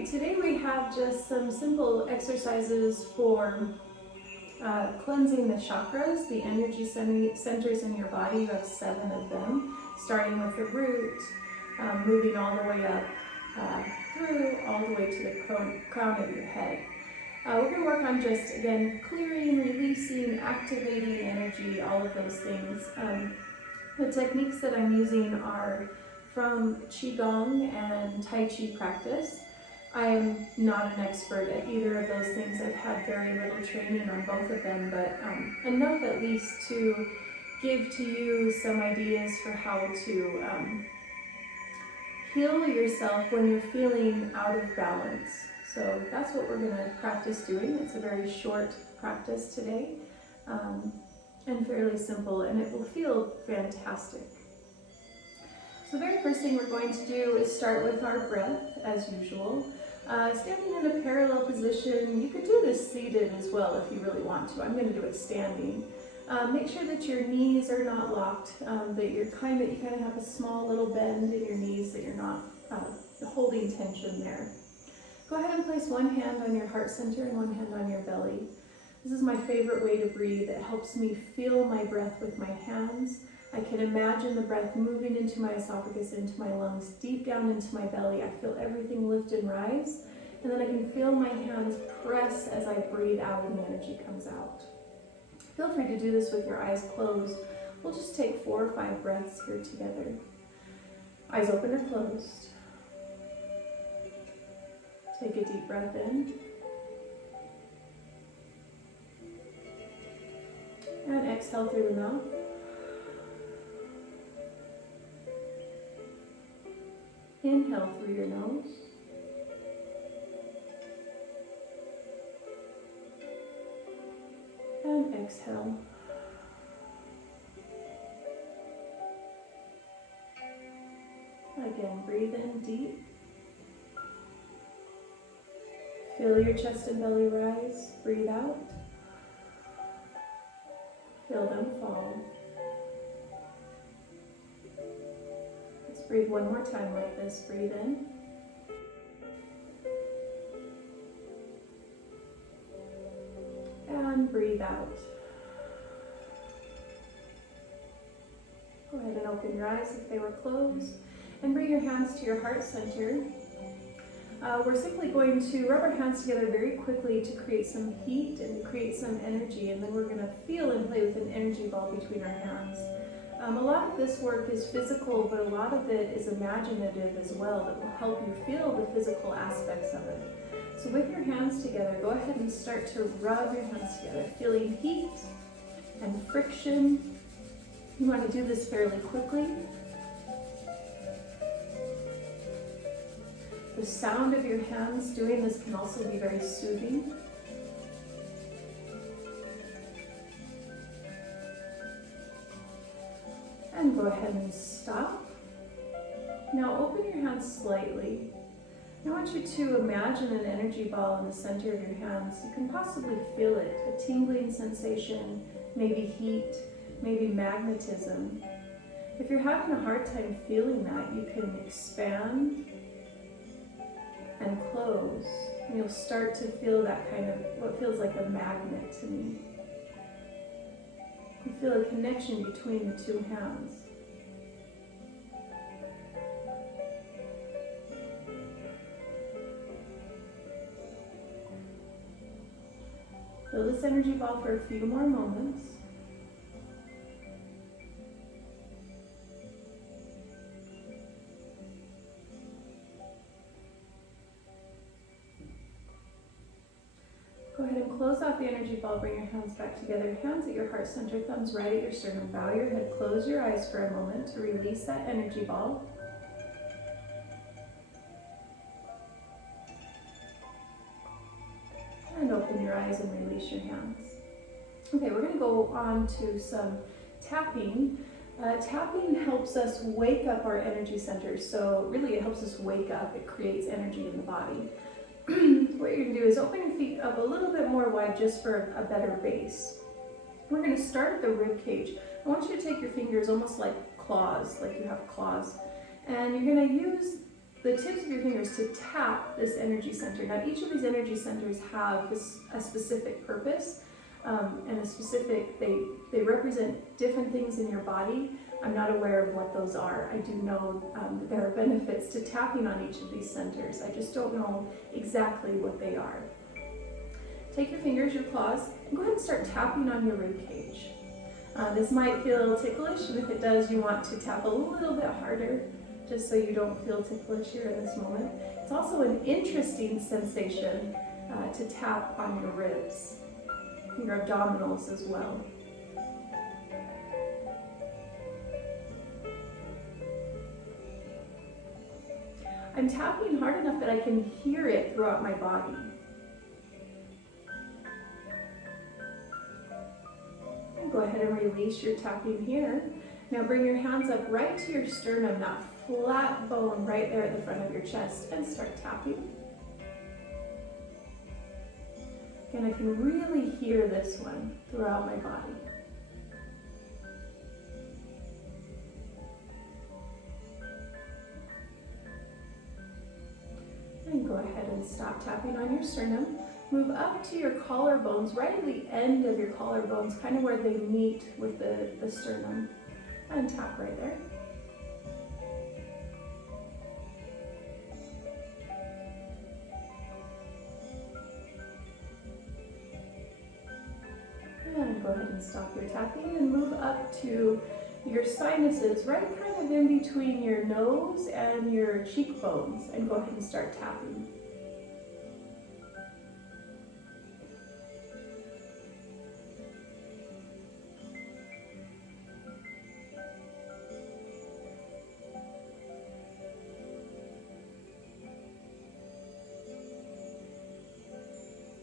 Okay, today we have just some simple exercises for cleansing the chakras, the energy centers in your body. You have 7 of them, starting with the root, moving all the way up through, all the way to the crown of your head. We're going to work on just, again, clearing, releasing, activating energy, all of those things. The techniques that I'm using are from Qigong and Tai Chi practice. I am not an expert at either of those things. I've had very little training on both of them, but enough at least to give to you some ideas for how to heal yourself when you're feeling out of balance. So that's what we're going to practice doing. It's a very short practice today and fairly simple, and it will feel fantastic. So the very first thing we're going to do is start with our breath, as usual. Standing in a parallel position. You could do this seated as well if you really want to. I'm going to do it standing. Make sure that your knees are not locked, that you kind of have a small little bend in your knees, that you're not holding tension there. Go ahead and place one hand on your heart center and one hand on your belly. This is my favorite way to breathe. It helps me feel my breath with my hands. I can imagine the breath moving into my esophagus, into my lungs, deep down into my belly. I feel everything lift and rise. And then I can feel my hands press as I breathe out and the energy comes out. Feel free to do this with your eyes closed. We'll just take 4 or 5 breaths here together. Eyes open or closed. Take a deep breath in. And exhale through the mouth. Inhale through your nose. And exhale. Again, breathe in deep. Feel your chest and belly rise. Breathe out. Feel them fall. Let's breathe one more time like this. Breathe in. And breathe out. Go ahead and open your eyes if they were closed. And bring your hands to your heart center. We're simply going to rub our hands together very quickly to create some heat and to create some energy, and then we're going to feel and play with an energy ball between our hands. A lot of this work is physical, but a lot of it is imaginative as well, that will help you feel the physical aspects of it. So with your hands together, go ahead and start to rub your hands together, feeling heat and friction. You want to do this fairly quickly. The sound of your hands doing this can also be very soothing. And go ahead and stop. Now open your hands slightly. I want you to imagine an energy ball in the center of your hands. You can possibly feel it, a tingling sensation, maybe heat, maybe magnetism. If you're having a hard time feeling that, you can expand and close, and you'll start to feel that kind of, what feels like a magnet to me. You feel a connection between the 2 hands. Feel this energy ball for a few more moments. Go ahead and close out the energy ball. Bring your hands back together. Hands at your heart center, thumbs right at your sternum. Bow your head, close your eyes for a moment to release that energy ball. And open your eyes and release your hands. Okay, we're going to go on to some tapping. Tapping helps us wake up our energy centers. So really it helps us wake up. It creates energy in the body. What you're going to do is open your feet up a little bit more wide just for a better base. We're going to start at the rib cage. I want you to take your fingers almost like claws, like you have claws. And you're going to use the tips of your fingers to tap this energy center. Now, each of these energy centers have a specific purpose and a specific, they represent different things in your body. I'm not aware of what those are. I do know that there are benefits to tapping on each of these centers. I just don't know exactly what they are. Take your fingers, your claws, and go ahead and start tapping on your rib cage. This might feel ticklish, and if it does, you want to tap a little bit harder, just so you don't feel ticklish here in this moment. It's also an interesting sensation to tap on your ribs, your abdominals as well. I'm tapping hard enough that I can hear it throughout my body. And go ahead and release your tapping here. Now bring your hands up right to your sternum, that flat bone right there at the front of your chest, and start tapping. And I can really hear this one throughout my body. And go ahead and stop tapping on your sternum. Move up to your collarbones, right at the end of your collarbones, kind of where they meet with the sternum. And tap right there. And go ahead and stop your tapping and move up to your sinuses, right kind of in between your nose and your cheekbones, and go ahead and start tapping.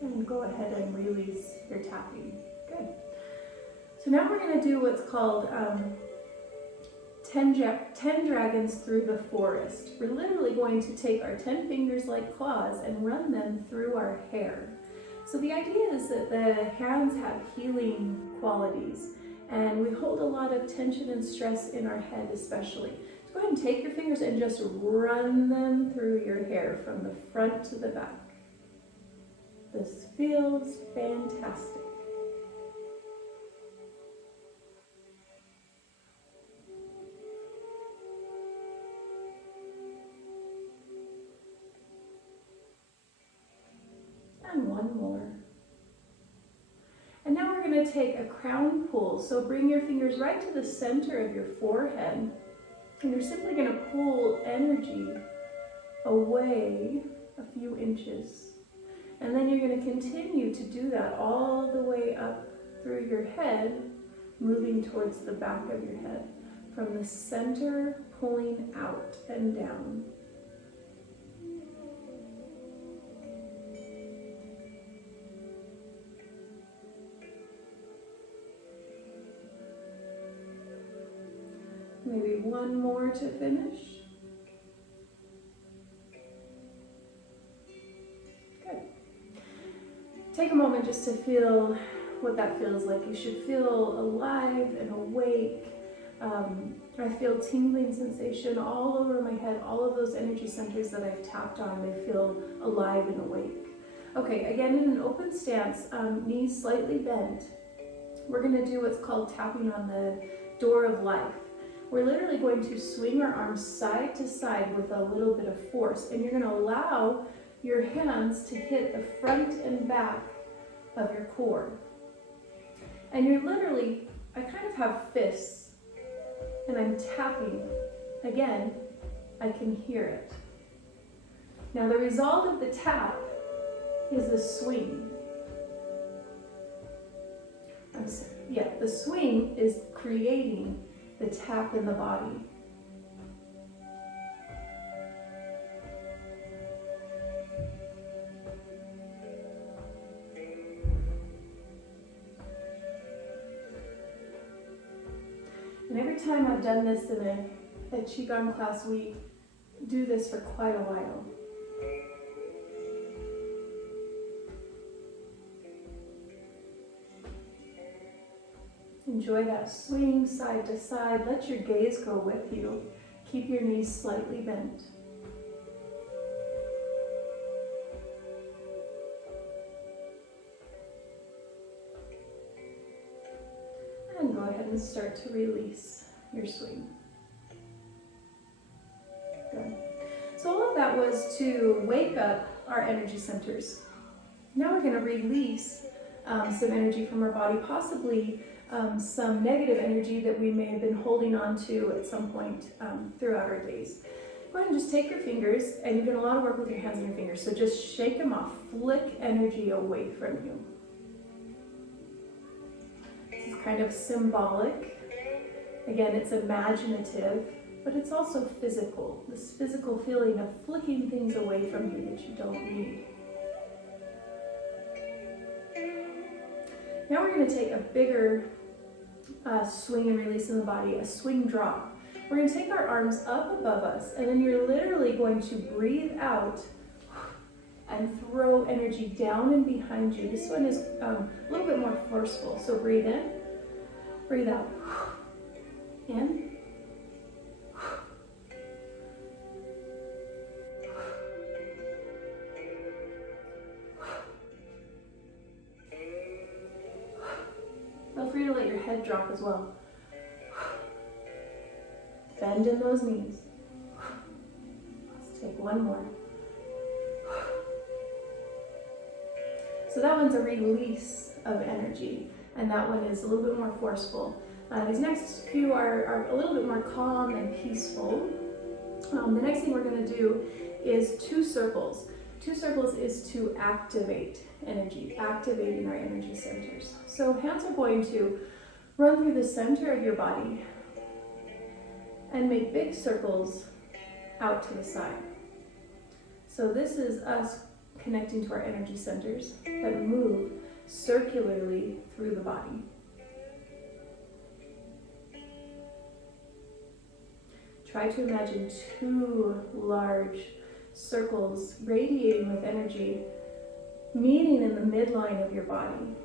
And go ahead and release your tapping. Good. So now we're going to do what's called 10 dragons through the forest. We're literally going to take our 10 fingers like claws and run them through our hair. So the idea is that the hands have healing qualities, and we hold a lot of tension and stress in our head especially. So go ahead and take your fingers and just run them through your hair from the front to the back. This feels fantastic. And one more. And now we're going to take a crown pull. So bring your fingers right to the center of your forehead. And you're simply going to pull energy away a few inches. And then you're going to continue to do that all the way up through your head, moving towards the back of your head. From the center, pulling out and down. Maybe one more to finish. Good. Take a moment just to feel what that feels like. You should feel alive and awake. I feel tingling sensation all over my head. All of those energy centers that I've tapped on, they feel alive and awake. Okay, again in an open stance, knees slightly bent. We're going to do what's called tapping on the door of life. We're literally going to swing our arms side to side with a little bit of force, and you're going to allow your hands to hit the front and back of your core. And you're literally, I kind of have fists, and I'm tapping. Again, I can hear it. Now the result of the tap is the swing. The swing is creating the tap in the body. And every time I've done this in a Qigong class, we do this for quite a while. Enjoy that swing side to side. Let your gaze go with you. Keep your knees slightly bent. and start to release your swing. Good. So all of that was to wake up our energy centers. Now we're going to release some energy from our body, possibly some negative energy that we may have been holding on to at some point throughout our days. Go ahead and just take your fingers, and you're doing a lot of work with your hands and your fingers, so just shake them off, flick energy away from you. This is kind of symbolic. Again, it's imaginative, but it's also physical. This physical feeling of flicking things away from you that you don't need. Now we're going to take a bigger swing and release in the body, a swing drop. We're going to take our arms up above us, and then you're literally going to breathe out and throw energy down and behind you. This one is a little bit more forceful. So breathe in, breathe out. In. Feel free to let your head drop as well. Bend in those knees. Let's take one more. So that one's a release of energy, and that one is a little bit more forceful. These next few are a little bit more calm and peaceful. The next thing we're going to do is 2 circles. 2 circles is to activate energy, activating our energy centers. So hands are going to run through the center of your body and make big circles out to the side. So this is us connecting to our energy centers that move circularly through the body. Try to imagine 2 large circles radiating with energy, meeting in the midline of your body.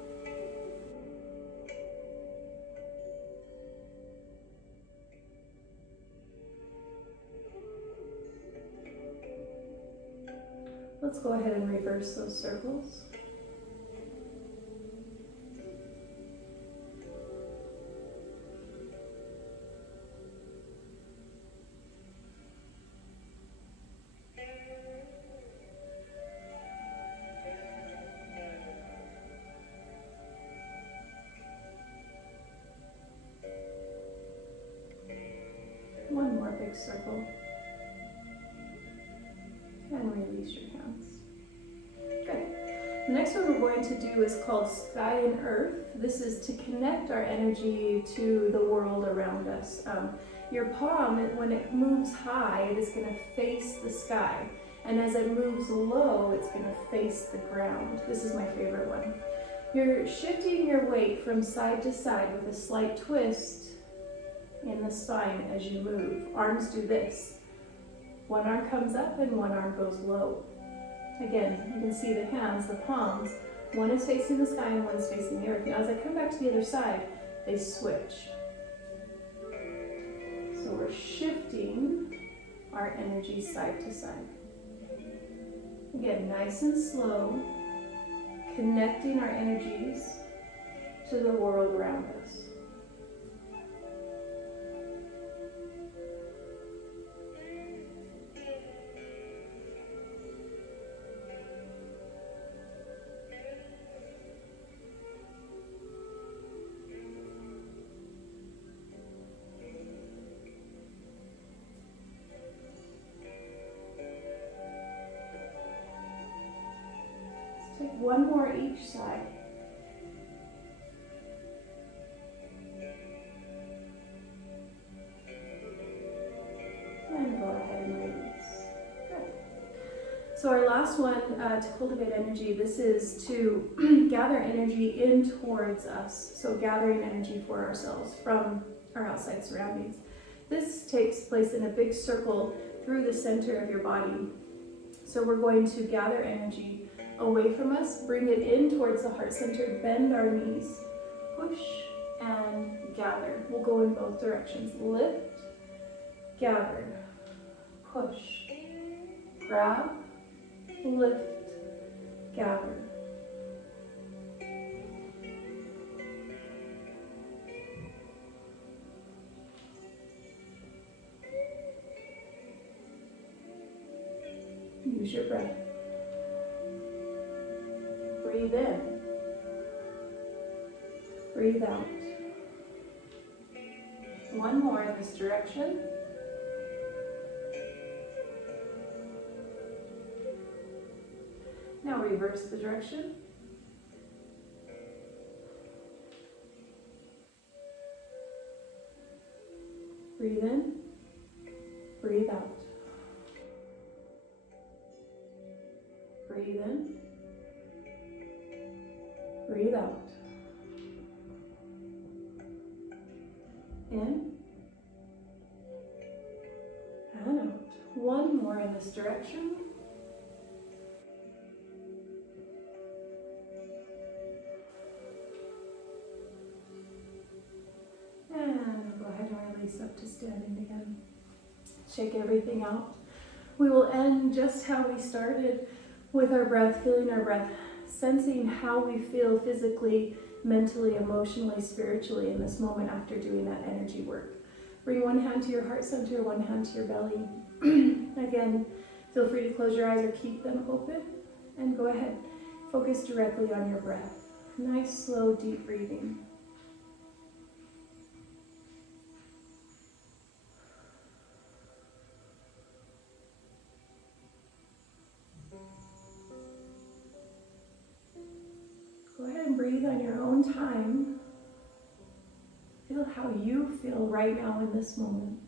Let's go ahead and reverse those circles. One more big circle. And release your hands. Good. The next one we're going to do is called Sky and Earth. This is to connect our energy to the world around us. Your palm, when it moves high, it is going to face the sky. And as it moves low, it's going to face the ground. This is my favorite one. You're shifting your weight from side to side with a slight twist in the spine as you move. Arms do this. One arm comes up and one arm goes low. Again, you can see the hands, the palms. One is facing the sky and one is facing the earth. Now as I come back to the other side, they switch. So we're shifting our energy side to side. Again, nice and slow, connecting our energies to the world around us. Take one more each side. And go ahead and release. Good. So our last one to cultivate energy, this is to gather energy in towards us. So gathering energy for ourselves from our outside surroundings. This takes place in a big circle through the center of your body. So we're going to gather energy away from us, bring it in towards the heart center, bend our knees, push and gather. We'll go in both directions. Lift, gather, push, grab, lift, gather. Use your breath. Breathe in. Breathe out. One more in this direction. Now reverse the direction. Breathe in, breathe out. Breathe in, breathe out. In and out. One more in this direction. And go ahead and release up to standing again. Shake everything out. We will end just how we started, with our breath, feeling our breath, sensing how we feel physically, mentally, emotionally, spiritually in this moment after doing that energy work. Bring one hand to your heart center, one hand to your belly. Again, feel free to close your eyes or keep them open. And go ahead, focus directly on your breath. Nice, slow, deep breathing. Go ahead and breathe on your own time. Feel how you feel right now in this moment.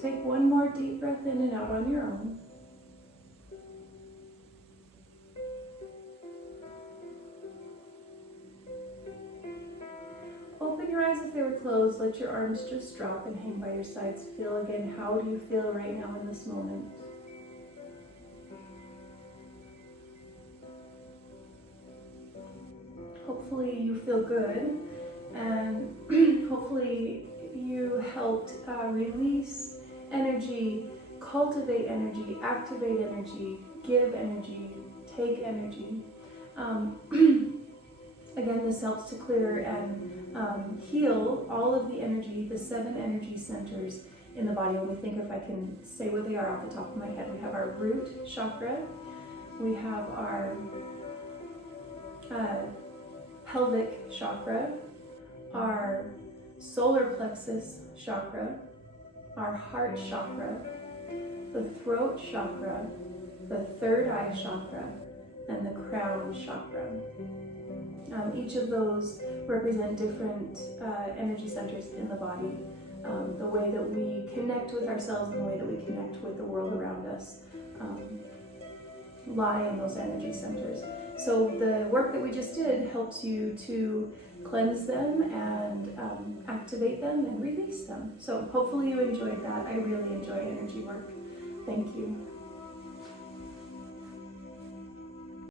Take one more deep breath in and out on your own. Open your eyes if they were closed. Let your arms just drop and hang by your sides. Feel again, how do you feel right now in this moment? Hopefully you feel good, and hopefully you helped release energy, cultivate energy, activate energy, give energy, take energy. Again, this helps to clear and heal all of the energy, the 7 energy centers in the body. Let me think if I can say what they are off the top of my head. We have our root chakra, we have our pelvic chakra, our solar plexus chakra, our heart chakra, the throat chakra, the third eye chakra, and the crown chakra. Each of those represent different energy centers in the body. The way that we connect with ourselves and the way that we connect with the world around us lie in those energy centers. So the work that we just did helps you to cleanse them and activate them and release them. So hopefully you enjoyed that. I really enjoy energy work. Thank you.